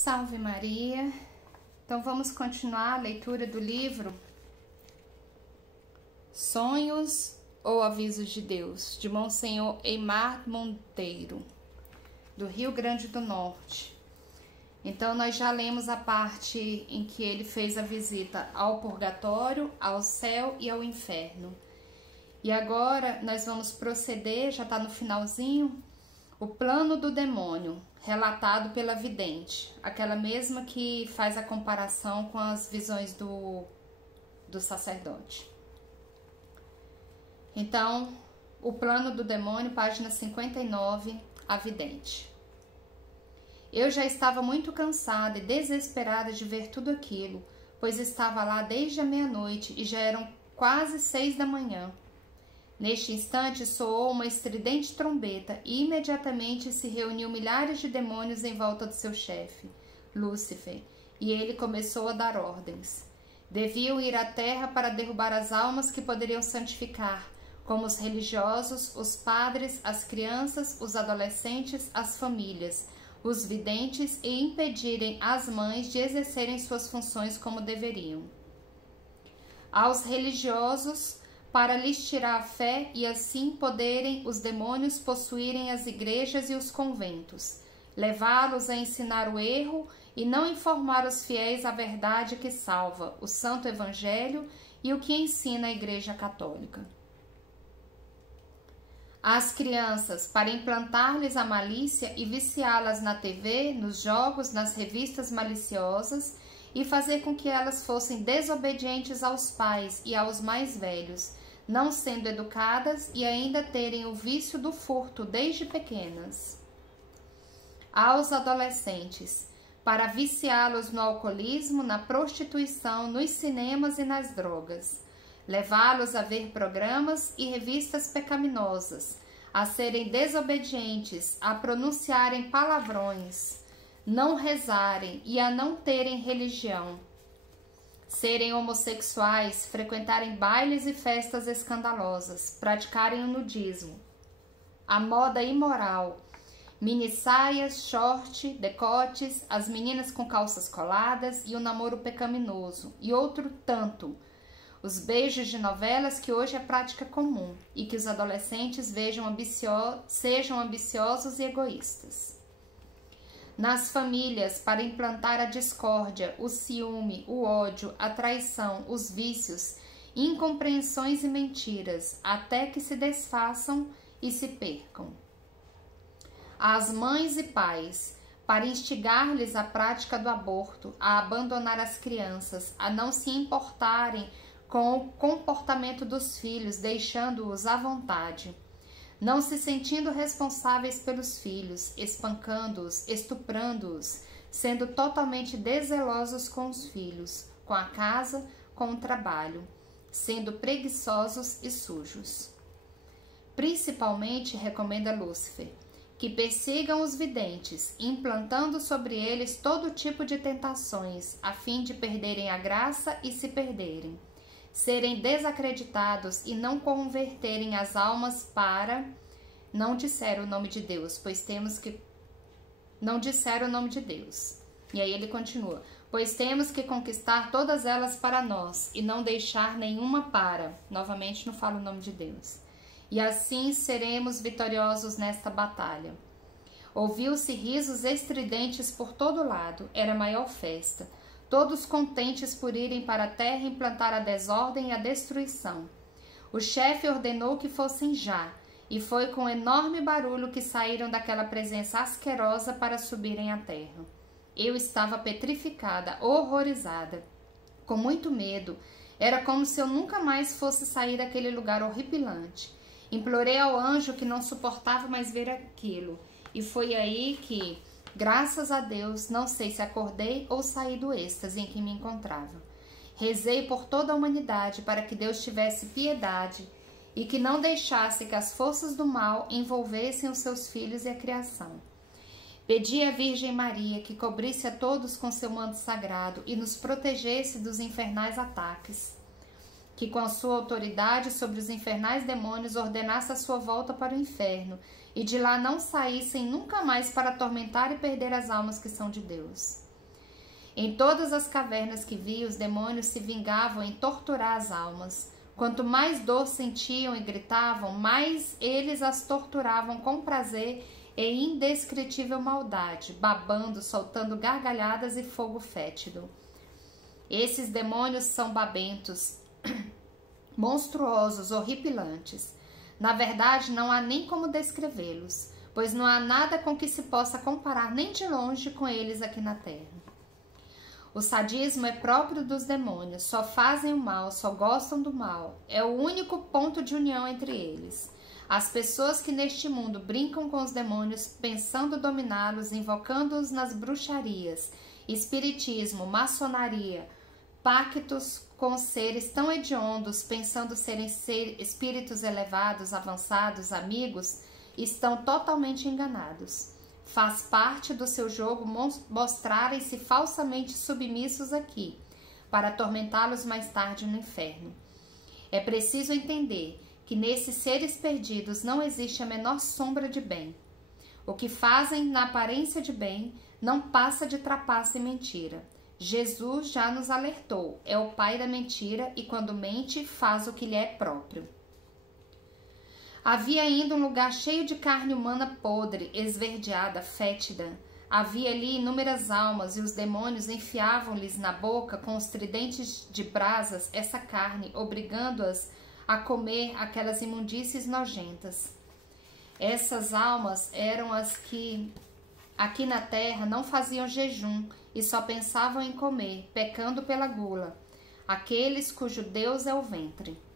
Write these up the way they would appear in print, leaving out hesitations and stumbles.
Salve Maria! Então vamos continuar a leitura do livro Sonhos ou Avisos de Deus, de Monsenhor Eymar Monteiro, do Rio Grande do Norte. Então nós já lemos a parte em que ele fez a visita ao purgatório, ao céu e ao inferno. E agora nós vamos proceder, já está no finalzinho, o plano do demônio, relatado pela vidente, aquela mesma que faz a comparação com as visões do sacerdote. Então, o plano do demônio, página 59, a vidente. Eu já estava muito cansada e desesperada de ver tudo aquilo, pois estava lá desde a meia-noite e já eram quase 6 da manhã. Neste instante soou uma estridente trombeta e imediatamente se reuniu milhares de demônios em volta do seu chefe, Lúcifer, e ele começou a dar ordens. Deviam ir à terra para derrubar as almas que poderiam santificar, como os religiosos, os padres, as crianças, os adolescentes, as famílias, os videntes e impedirem as mães de exercerem suas funções como deveriam. Aos religiosos, para lhes tirar a fé e assim poderem os demônios possuírem as igrejas e os conventos, levá-los a ensinar o erro e não informar os fiéis a verdade que salva, o Santo Evangelho e o que ensina a Igreja Católica. Às crianças, para implantar-lhes a malícia e viciá-las na TV, nos jogos, nas revistas maliciosas e fazer com que elas fossem desobedientes aos pais e aos mais velhos, não sendo educadas e ainda terem o vício do furto desde pequenas. Aos adolescentes, para viciá-los no alcoolismo, na prostituição, nos cinemas e nas drogas, levá-los a ver programas e revistas pecaminosas, a serem desobedientes, a pronunciarem palavrões, não rezarem e a não terem religião, serem homossexuais, frequentarem bailes e festas escandalosas, praticarem o nudismo, a moda imoral, mini-saias, short, decotes, as meninas com calças coladas e o namoro pecaminoso, e outro tanto, os beijos de novelas que hoje é prática comum e que os adolescentes sejam ambiciosos e egoístas. Nas famílias, para implantar a discórdia, o ciúme, o ódio, a traição, os vícios, incompreensões e mentiras, até que se desfaçam e se percam. Às mães e pais, para instigar-lhes a prática do aborto, a abandonar as crianças, a não se importarem com o comportamento dos filhos, deixando-os à vontade, não se sentindo responsáveis pelos filhos, espancando-os, estuprando-os, sendo totalmente deszelosos com os filhos, com a casa, com o trabalho, sendo preguiçosos e sujos. Principalmente, recomenda Lúcifer, que persigam os videntes, implantando sobre eles todo tipo de tentações, a fim de perderem a graça e se perderem, serem desacreditados e não converterem as almas para... Não disseram o nome de Deus, pois temos que... Não disseram o nome de Deus. E aí ele continua. Pois temos que conquistar todas elas para nós e não deixar nenhuma para... Novamente não fala o nome de Deus. E assim seremos vitoriosos nesta batalha. Ouviu-se risos estridentes por todo lado. Era a maior festa. Todos contentes por irem para a terra implantar a desordem e a destruição. O chefe ordenou que fossem já, e foi com enorme barulho que saíram daquela presença asquerosa para subirem à terra. Eu estava petrificada, horrorizada, com muito medo. Era como se eu nunca mais fosse sair daquele lugar horripilante. Implorei ao anjo que não suportava mais ver aquilo, e foi aí que... Graças a Deus, não sei se acordei ou saí do êxtase em que me encontrava. Rezei por toda a humanidade para que Deus tivesse piedade e que não deixasse que as forças do mal envolvessem os seus filhos e a criação. Pedi à Virgem Maria que cobrisse a todos com seu manto sagrado e nos protegesse dos infernais ataques, que com a sua autoridade sobre os infernais demônios ordenasse a sua volta para o inferno e de lá não saíssem nunca mais para atormentar e perder as almas que são de Deus. Em todas as cavernas que vi, os demônios se vingavam em torturar as almas. Quanto mais dor sentiam e gritavam, mais eles as torturavam com prazer e indescritível maldade, babando, soltando gargalhadas e fogo fétido. Esses demônios são babentos, monstruosos, horripilantes. Na verdade, não há nem como descrevê-los, pois não há nada com que se possa comparar nem de longe com eles aqui na Terra. O sadismo é próprio dos demônios, só fazem o mal, só gostam do mal. É o único ponto de união entre eles. As pessoas que neste mundo brincam com os demônios, pensando dominá-los, invocando-os nas bruxarias, espiritismo, maçonaria, pactos com seres tão hediondos, pensando serem espíritos elevados, avançados, amigos, estão totalmente enganados. Faz parte do seu jogo mostrarem-se falsamente submissos aqui, para atormentá-los mais tarde no inferno. É preciso entender que nesses seres perdidos não existe a menor sombra de bem. O que fazem na aparência de bem não passa de trapaça e mentira. Jesus já nos alertou, é o pai da mentira e quando mente faz o que lhe é próprio. Havia ainda um lugar cheio de carne humana podre, esverdeada, fétida. Havia ali inúmeras almas e os demônios enfiavam-lhes na boca com os tridentes de brasas essa carne, obrigando-as a comer aquelas imundícies nojentas. Essas almas eram as que aqui na terra não faziam jejum e só pensavam em comer, pecando pela gula, aqueles cujo Deus é o ventre.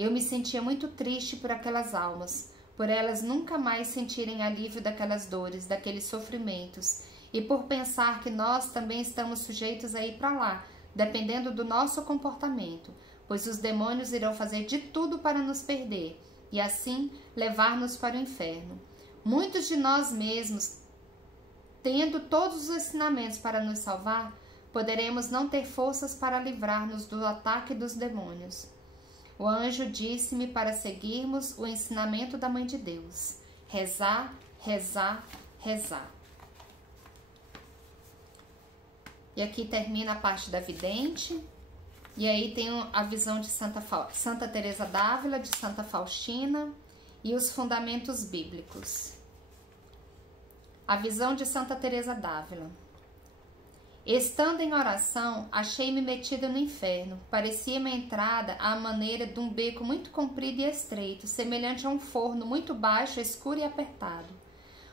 Eu me sentia muito triste por aquelas almas, por elas nunca mais sentirem alívio daquelas dores, daqueles sofrimentos, e por pensar que nós também estamos sujeitos a ir para lá, dependendo do nosso comportamento, pois os demônios irão fazer de tudo para nos perder, e assim levar-nos para o inferno. Muitos de nós mesmos, tendo todos os ensinamentos para nos salvar, poderemos não ter forças para livrar-nos do ataque dos demônios. O anjo disse-me para seguirmos o ensinamento da Mãe de Deus. Rezar, rezar, rezar. E aqui termina a parte da vidente. E aí tem a visão de Santa Teresa d'Ávila, de Santa Faustina e os fundamentos bíblicos. A visão de Santa Teresa d'Ávila. Estando em oração, achei-me metida no inferno. Parecia-me a entrada à maneira de um beco muito comprido e estreito, semelhante a um forno muito baixo, escuro e apertado.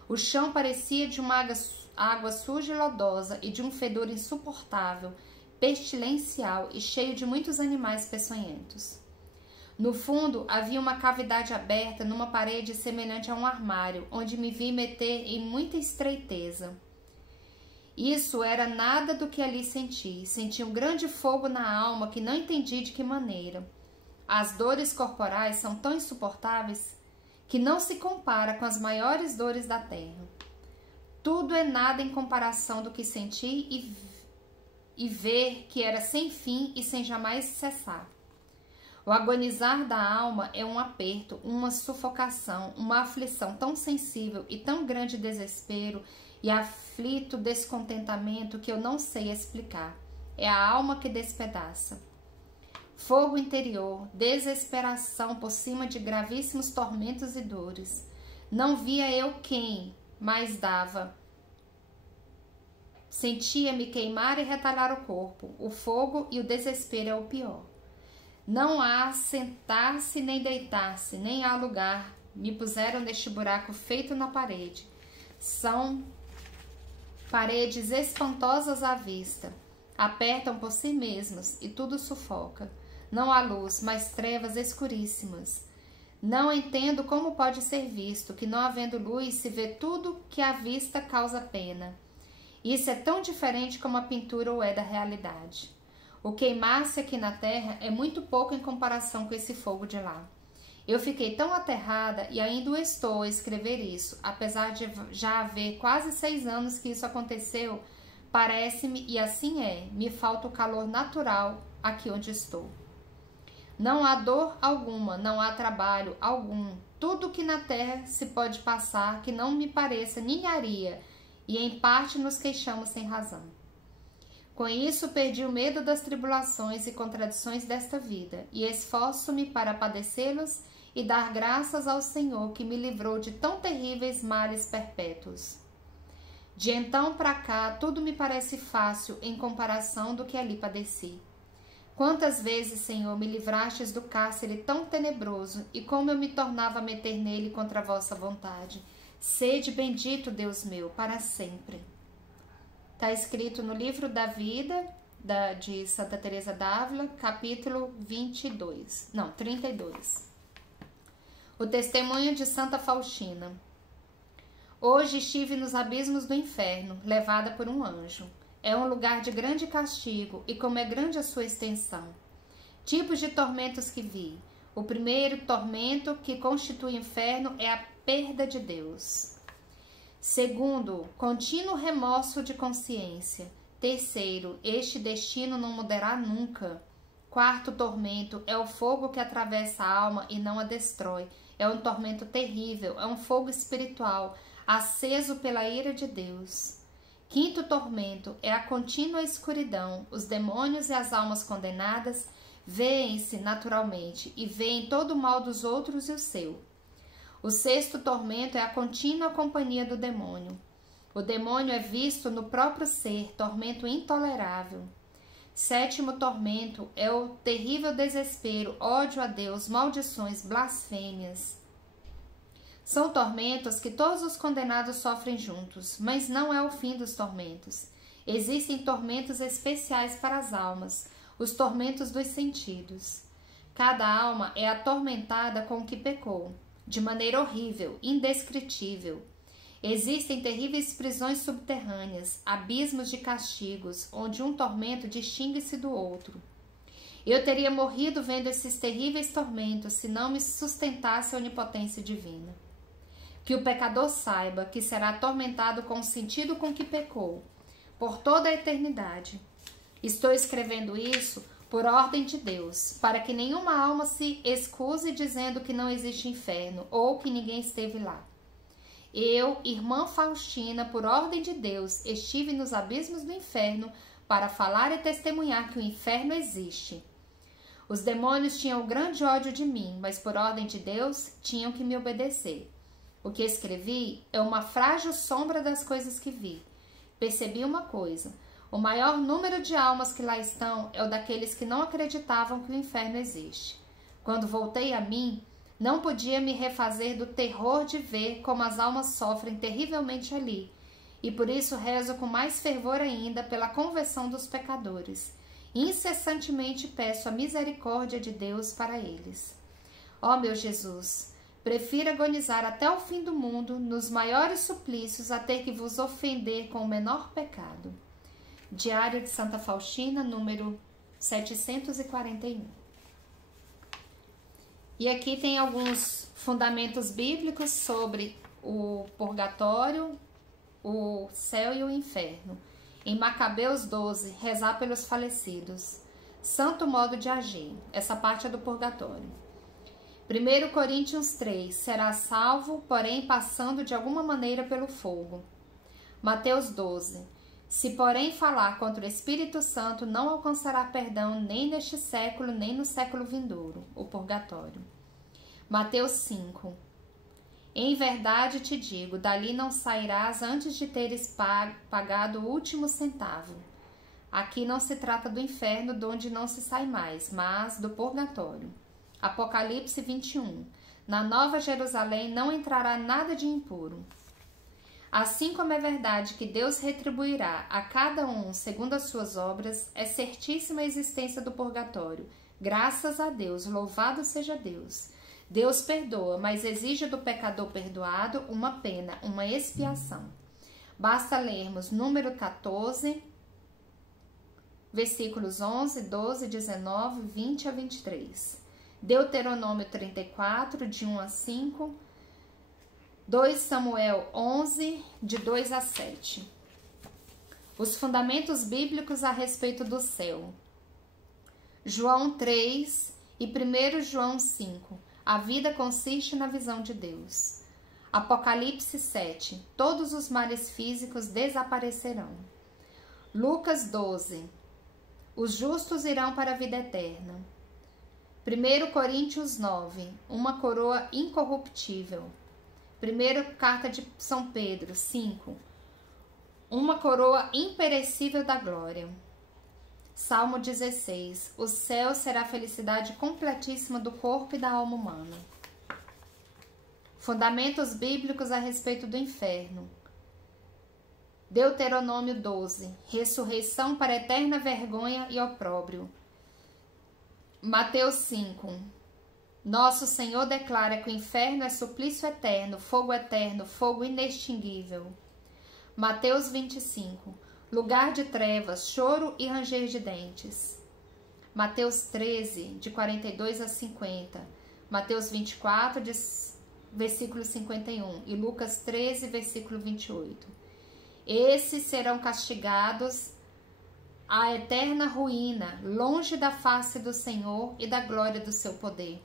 O chão parecia de uma água suja e lodosa e de um fedor insuportável, pestilencial e cheio de muitos animais peçonhentos. No fundo, havia uma cavidade aberta numa parede semelhante a um armário, onde me vi meter em muita estreiteza. Isso era nada do que ali senti. Senti um grande fogo na alma que não entendi de que maneira. As dores corporais são tão insuportáveis que não se compara com as maiores dores da terra. Tudo é nada em comparação do que senti e ver que era sem fim e sem jamais cessar. O agonizar da alma é um aperto, uma sufocação, uma aflição tão sensível e tão grande desespero e aflito descontentamento que eu não sei explicar. É a alma que despedaça. Fogo interior, desesperação por cima de gravíssimos tormentos e dores. Não via eu quem mais dava. Sentia-me queimar e retalhar o corpo. O fogo e o desespero é o pior. Não há sentar-se nem deitar-se, nem há lugar. Me puseram neste buraco feito na parede. São paredes espantosas à vista. Apertam por si mesmas e tudo sufoca. Não há luz, mas trevas escuríssimas. Não entendo como pode ser visto que, não havendo luz, se vê tudo que à vista causa pena. Isso é tão diferente como a pintura o é da realidade. O queimar-se aqui na terra é muito pouco em comparação com esse fogo de lá. Eu fiquei tão aterrada e ainda o estou a escrever isso, apesar de já haver quase 6 anos que isso aconteceu, parece-me, e assim é, me falta o calor natural aqui onde estou. Não há dor alguma, não há trabalho algum, tudo que na terra se pode passar que não me pareça ninharia, e em parte nos queixamos sem razão. Com isso, perdi o medo das tribulações e contradições desta vida, e esforço-me para padecê-los e dar graças ao Senhor que me livrou de tão terríveis males perpétuos. De então para cá, tudo me parece fácil em comparação do que ali padeci. Quantas vezes, Senhor, me livrastes do cárcere tão tenebroso, e como eu me tornava a meter nele contra a vossa vontade. Sede bendito, Deus meu, para sempre. Está escrito no livro da vida de Santa Teresa d'Ávila, capítulo 32. O testemunho de Santa Faustina. Hoje estive nos abismos do inferno, levada por um anjo. É um lugar de grande castigo, e como é grande a sua extensão. Tipos de tormentos que vi. O primeiro tormento, que constitui o inferno, é a perda de Deus. Segundo, contínuo remorso de consciência. Terceiro, este destino não mudará nunca. Quarto tormento é o fogo que atravessa a alma e não a destrói. É um tormento terrível, é um fogo espiritual, aceso pela ira de Deus. Quinto tormento é a contínua escuridão. Os demônios e as almas condenadas veem-se naturalmente e veem todo o mal dos outros e o seu. O sexto tormento é a contínua companhia do demônio. O demônio é visto no próprio ser, tormento intolerável. Sétimo tormento é o terrível desespero, ódio a Deus, maldições, blasfêmias. São tormentos que todos os condenados sofrem juntos, mas não é o fim dos tormentos. Existem tormentos especiais para as almas, os tormentos dos sentidos. Cada alma é atormentada com o que pecou, de maneira horrível, indescritível. Existem terríveis prisões subterrâneas, abismos de castigos, onde um tormento distingue-se do outro. Eu teria morrido vendo esses terríveis tormentos se não me sustentasse a onipotência divina. Que o pecador saiba que será atormentado com o sentido com que pecou, por toda a eternidade. Estou escrevendo isso por ordem de Deus, para que nenhuma alma se excuse dizendo que não existe inferno ou que ninguém esteve lá. Eu, irmã Faustina, por ordem de Deus, estive nos abismos do inferno para falar e testemunhar que o inferno existe. Os demônios tinham grande ódio de mim, mas por ordem de Deus tinham que me obedecer. O que escrevi é uma frágil sombra das coisas que vi. Percebi uma coisa: o maior número de almas que lá estão é o daqueles que não acreditavam que o inferno existe. Quando voltei a mim, não podia me refazer do terror de ver como as almas sofrem terrivelmente ali, e por isso rezo com mais fervor ainda pela conversão dos pecadores. Incessantemente peço a misericórdia de Deus para eles. Ó meu Jesus, prefiro agonizar até o fim do mundo, nos maiores suplícios, a ter que vos ofender com o menor pecado. Diário de Santa Faustina, número 741. E aqui tem alguns fundamentos bíblicos sobre o purgatório, o céu e o inferno. Em Macabeus 12, rezar pelos falecidos. Santo modo de agir. Essa parte é do purgatório. 1 Coríntios 3, será salvo, porém passando de alguma maneira pelo fogo. Mateus 12, se porém falar contra o Espírito Santo, não alcançará perdão nem neste século, nem no século vindouro, o purgatório. Mateus 5, em verdade te digo, dali não sairás antes de teres pagado o último centavo. Aqui não se trata do inferno, de onde não se sai mais, mas do purgatório. Apocalipse 21. Na Nova Jerusalém não entrará nada de impuro. Assim como é verdade que Deus retribuirá a cada um segundo as suas obras, é certíssima a existência do purgatório. Graças a Deus, louvado seja Deus. Deus perdoa, mas exige do pecador perdoado uma pena, uma expiação. Basta lermos número 14, versículos 11, 12, 19, 20 a 23. Deuteronômio 34, de 1 a 5. 2 Samuel 11, de 2 a 7. Os fundamentos bíblicos a respeito do céu. João 3 e 1 João 5. A vida consiste na visão de Deus. Apocalipse 7. Todos os males físicos desaparecerão. Lucas 12. Os justos irão para a vida eterna. 1 Coríntios 9. Uma coroa incorruptível. 1 Carta de São Pedro 5. Uma coroa imperecível da glória. Salmo 16. O céu será a felicidade completíssima do corpo e da alma humana. Fundamentos bíblicos a respeito do inferno. Deuteronômio 12. Ressurreição para eterna vergonha e opróbrio. Mateus 5. Nosso Senhor declara que o inferno é suplício eterno, fogo inextinguível. Mateus 25. Lugar de trevas, choro e ranger de dentes. Mateus 13, de 42 a 50. Mateus 24, versículo 51. E Lucas 13, versículo 28. Esses serão castigados à eterna ruína, longe da face do Senhor e da glória do seu poder.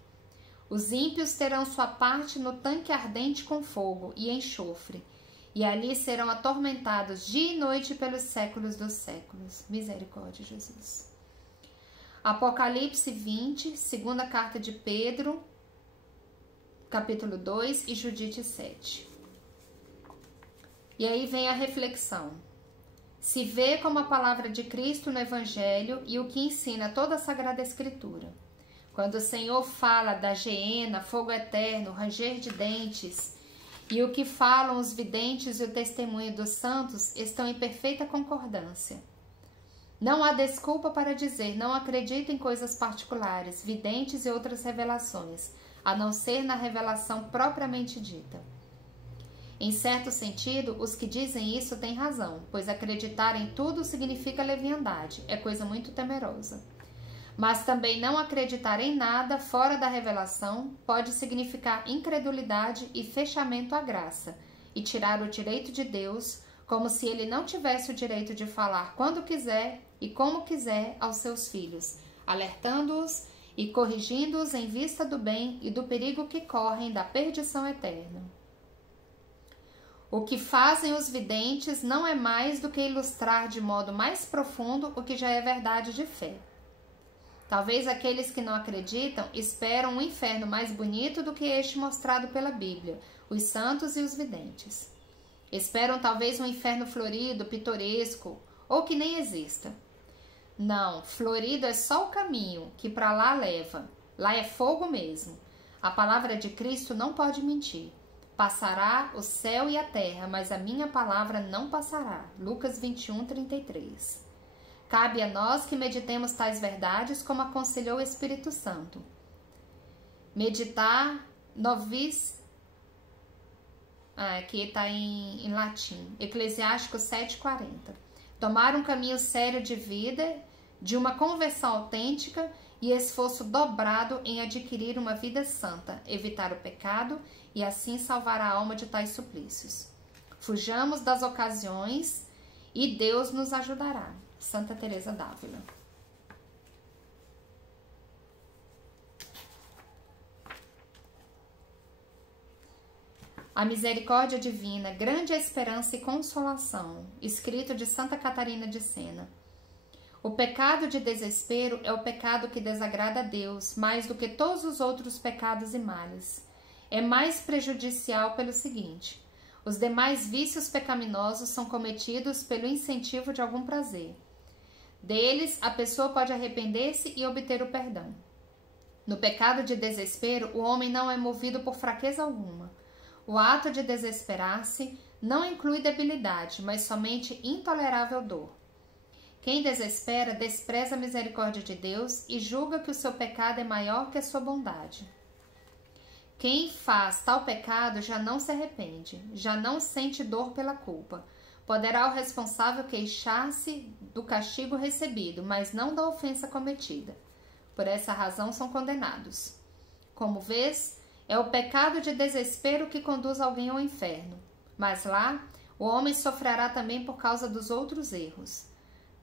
Os ímpios terão sua parte no tanque ardente com fogo e enxofre, e ali serão atormentados dia e noite pelos séculos dos séculos. Misericórdia, Jesus. Apocalipse 20, segunda carta de Pedro, capítulo 2 e Judite 7. E aí vem a reflexão. Se vê como a palavra de Cristo no Evangelho e o que ensina toda a Sagrada Escritura. Quando o Senhor fala da geena, fogo eterno, ranger de dentes, e o que falam os videntes e o testemunho dos santos estão em perfeita concordância. Não há desculpa para dizer não acredito em coisas particulares, videntes e outras revelações, a não ser na revelação propriamente dita. Em certo sentido, os que dizem isso têm razão, pois acreditar em tudo significa leviandade, é coisa muito temerosa. Mas também não acreditar em nada fora da revelação pode significar incredulidade e fechamento à graça, e tirar o direito de Deus, como se ele não tivesse o direito de falar quando quiser e como quiser aos seus filhos, alertando-os e corrigindo-os em vista do bem e do perigo que correm da perdição eterna. O que fazem os videntes não é mais do que ilustrar de modo mais profundo o que já é verdade de fé. Talvez aqueles que não acreditam esperam um inferno mais bonito do que este mostrado pela Bíblia, os santos e os videntes. Esperam talvez um inferno florido, pitoresco, ou que nem exista. Não, florido é só o caminho que para lá leva. Lá é fogo mesmo. A palavra de Cristo não pode mentir. Passará o céu e a terra, mas a minha palavra não passará. Lucas 21, 33. Cabe a nós que meditemos tais verdades como aconselhou o Espírito Santo. Meditar novis... aqui está em latim. Eclesiástico 7,40. Tomar um caminho sério de vida, de uma conversão autêntica e esforço dobrado em adquirir uma vida santa, evitar o pecado e assim salvar a alma de tais suplícios. Fujamos das ocasiões e Deus nos ajudará. Santa Teresa d'Ávila. A misericórdia divina, grande esperança e consolação. Escrito de Santa Catarina de Sena. O pecado de desespero é o pecado que desagrada a Deus mais do que todos os outros pecados e males. É mais prejudicial pelo seguinte: os demais vícios pecaminosos são cometidos pelo incentivo de algum prazer. Deles, a pessoa pode arrepender-se e obter o perdão. No pecado de desespero, o homem não é movido por fraqueza alguma. O ato de desesperar-se não inclui debilidade, mas somente intolerável dor. Quem desespera despreza a misericórdia de Deus e julga que o seu pecado é maior que a sua bondade. Quem faz tal pecado já não se arrepende, já não sente dor pela culpa. Poderá o responsável queixar-se do castigo recebido, mas não da ofensa cometida. Por essa razão são condenados. Como vês, é o pecado de desespero que conduz alguém ao inferno. Mas lá, o homem sofrerá também por causa dos outros erros.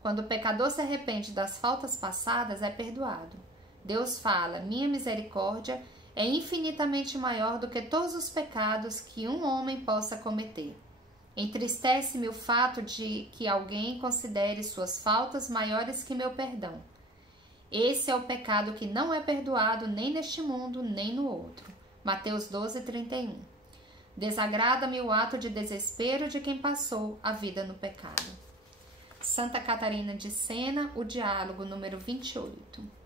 Quando o pecador se arrepende das faltas passadas, é perdoado. Deus fala: minha misericórdia é infinitamente maior do que todos os pecados que um homem possa cometer. Entristece-me o fato de que alguém considere suas faltas maiores que meu perdão. Esse é o pecado que não é perdoado nem neste mundo, nem no outro. Mateus 12:31. Desagrada-me o ato de desespero de quem passou a vida no pecado. Santa Catarina de Sena, o diálogo número 28.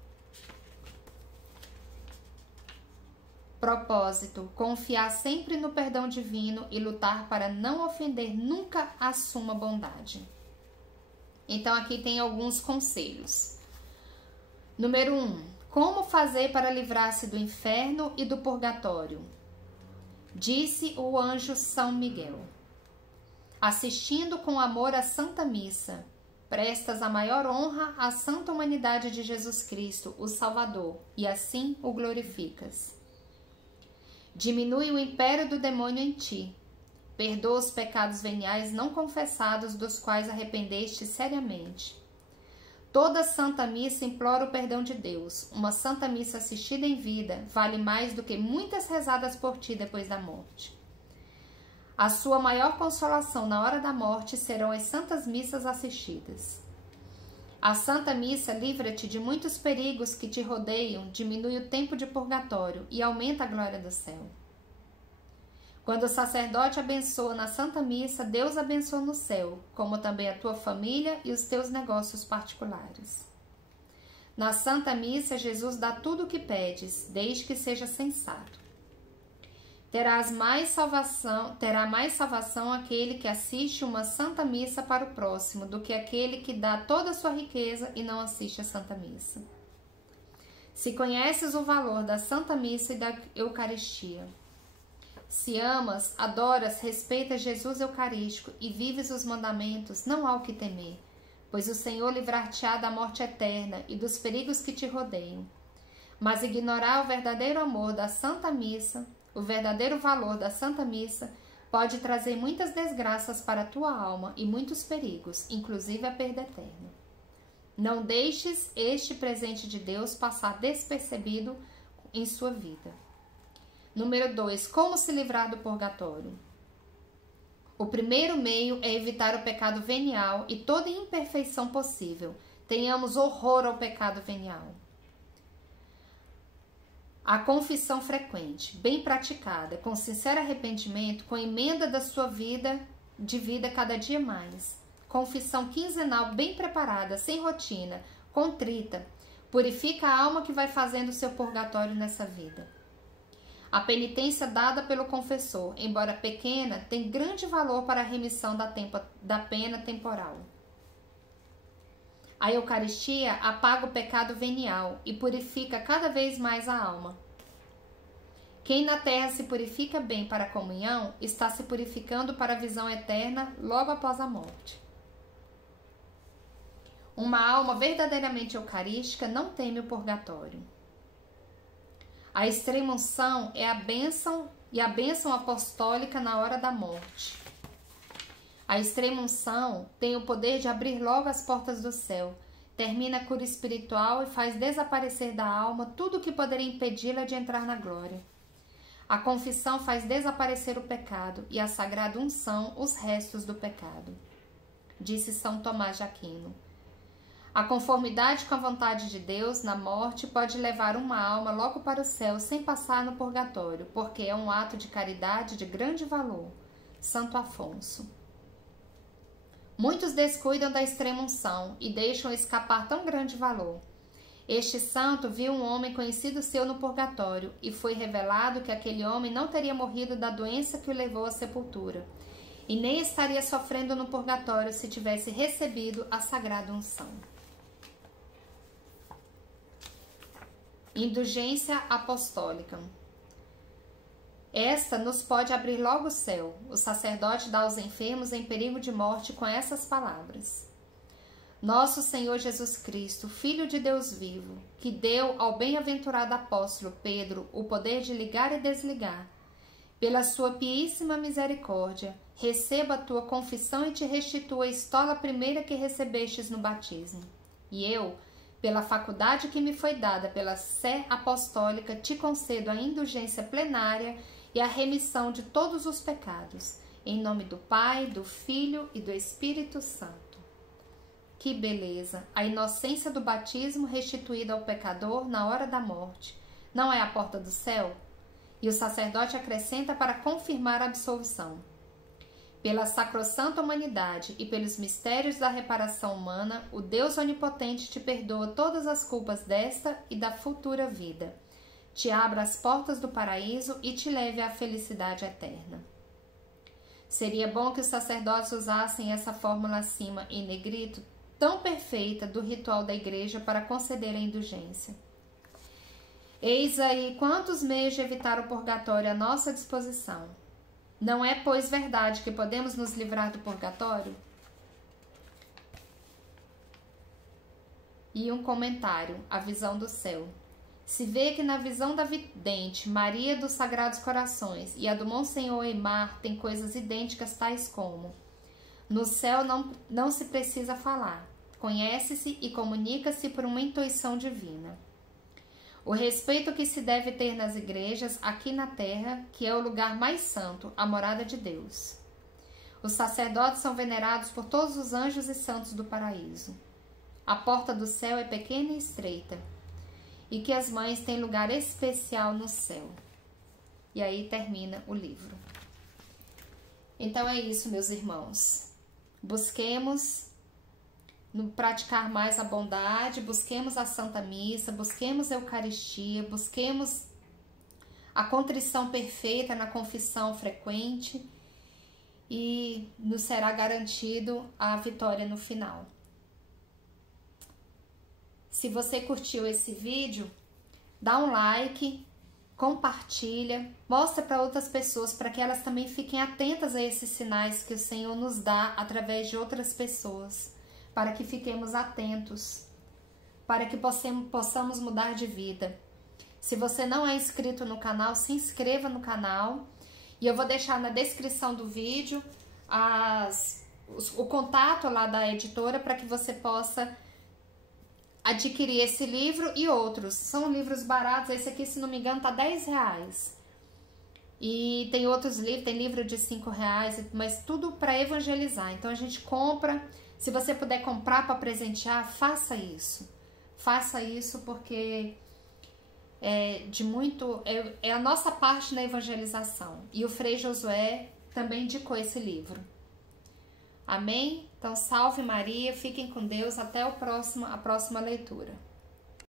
Propósito: confiar sempre no perdão divino e lutar para não ofender nunca a suma bondade. Então aqui tem alguns conselhos. Número 1. Como fazer para livrar-se do inferno e do purgatório? Disse o anjo São Miguel: assistindo com amor à Santa Missa, prestas a maior honra à santa humanidade de Jesus Cristo, o Salvador, e assim o glorificas. Diminui o império do demônio em ti. Perdoa os pecados veniais não confessados, dos quais arrependeste seriamente. Toda Santa Missa implora o perdão de Deus. Uma Santa Missa assistida em vida vale mais do que muitas rezadas por ti depois da morte. A sua maior consolação na hora da morte serão as Santas Missas assistidas. A Santa Missa livra-te de muitos perigos que te rodeiam, diminui o tempo de purgatório e aumenta a glória do céu. Quando o sacerdote abençoa na Santa Missa, Deus abençoa no céu, como também a tua família e os teus negócios particulares. Na Santa Missa, Jesus dá tudo o que pedes, desde que seja sensato. Terá mais salvação aquele que assiste uma Santa Missa para o próximo, do que aquele que dá toda a sua riqueza e não assiste a Santa Missa. Se conheces o valor da Santa Missa e da Eucaristia, se amas, adoras, respeitas Jesus Eucarístico e vives os mandamentos, não há o que temer, pois o Senhor livrar-te-á da morte eterna e dos perigos que te rodeiam. Mas ignorar o verdadeiro amor da Santa Missa, o verdadeiro valor da Santa Missa, pode trazer muitas desgraças para a tua alma e muitos perigos, inclusive a perda eterna. Não deixes este presente de Deus passar despercebido em sua vida. Número 2. Como se livrar do purgatório? O primeiro meio é evitar o pecado venial e toda imperfeição possível. Tenhamos horror ao pecado venial. A confissão frequente, bem praticada, com sincero arrependimento, com emenda da sua vida, de vida cada dia mais. Confissão quinzenal bem preparada, sem rotina, contrita, purifica a alma que vai fazendo o seu purgatório nessa vida. A penitência dada pelo confessor, embora pequena, tem grande valor para a remissão da pena temporal. A Eucaristia apaga o pecado venial e purifica cada vez mais a alma. Quem na terra se purifica bem para a comunhão, está se purificando para a visão eterna logo após a morte. Uma alma verdadeiramente eucarística não teme o purgatório. A extrema-unção é a bênção e a bênção apostólica na hora da morte. A extrema-unção tem o poder de abrir logo as portas do céu, termina a cura espiritual e faz desaparecer da alma tudo o que poderia impedi-la de entrar na glória. A confissão faz desaparecer o pecado e a sagrada unção os restos do pecado. Disse São Tomás de Aquino. A conformidade com a vontade de Deus na morte pode levar uma alma logo para o céu sem passar no purgatório, porque é um ato de caridade de grande valor. Santo Afonso. Muitos descuidam da extrema-unção e deixam escapar tão grande valor. Este santo viu um homem conhecido seu no purgatório e foi revelado que aquele homem não teria morrido da doença que o levou à sepultura e nem estaria sofrendo no purgatório se tivesse recebido a sagrada unção. Indulgência apostólica. Esta nos pode abrir logo o céu. O sacerdote dá aos enfermos em perigo de morte com essas palavras: Nosso Senhor Jesus Cristo, Filho de Deus vivo, que deu ao bem-aventurado apóstolo Pedro o poder de ligar e desligar, pela sua pieíssima misericórdia, receba a tua confissão e te restitua a estola primeira que recebestes no batismo. E eu, pela faculdade que me foi dada pela sé apostólica, te concedo a indulgência plenária e a remissão de todos os pecados, Em nome do Pai, do Filho e do Espírito Santo. Que beleza! A inocência do batismo restituída ao pecador na hora da morte. Não é a porta do céu? E o sacerdote acrescenta para confirmar a absolvição. Pela sacrossanta humanidade e pelos mistérios da reparação humana, o Deus onipotente te perdoa todas as culpas desta e da futura vida. Te abra as portas do paraíso e te leve à felicidade eterna. Seria bom que os sacerdotes usassem essa fórmula acima em negrito, tão perfeita do ritual da igreja para conceder a indulgência. Eis aí quantos meios de evitar o purgatório à nossa disposição. Não é, pois, verdade que podemos nos livrar do purgatório? E um comentário, a visão do céu. Se vê que na visão da vidente Maria dos Sagrados Corações e a do Monsenhor Eymar tem coisas idênticas tais como: no céu não se precisa falar, conhece-se e comunica-se por uma intuição divina. O respeito que se deve ter nas igrejas aqui na terra, que é o lugar mais santo, a morada de Deus. Os sacerdotes são venerados por todos os anjos e santos do paraíso. A porta do céu é pequena e estreita, e que as mães têm lugar especial no céu. E aí termina o livro. Então é isso, meus irmãos. Busquemos praticar mais a bondade, busquemos a Santa Missa, busquemos a Eucaristia, busquemos a contrição perfeita na confissão frequente e nos será garantido a vitória no final. Se você curtiu esse vídeo, dá um like, compartilha, mostra para outras pessoas para que elas também fiquem atentas a esses sinais que o Senhor nos dá através de outras pessoas, para que fiquemos atentos, para que possamos mudar de vida. Se você não é inscrito no canal, se inscreva no canal e eu vou deixar na descrição do vídeo o contato lá da editora para que você possa adquirir esse livro e outros. São livros baratos, esse aqui, se não me engano, tá R$10. E tem outros livros, tem livro de R$5, mas tudo para evangelizar. Então a gente compra, se você puder comprar para presentear, faça isso. Faça isso porque é a nossa parte na evangelização. E o Frei Josué também indicou esse livro. Amém? Então, salve Maria, fiquem com Deus, até a próxima leitura.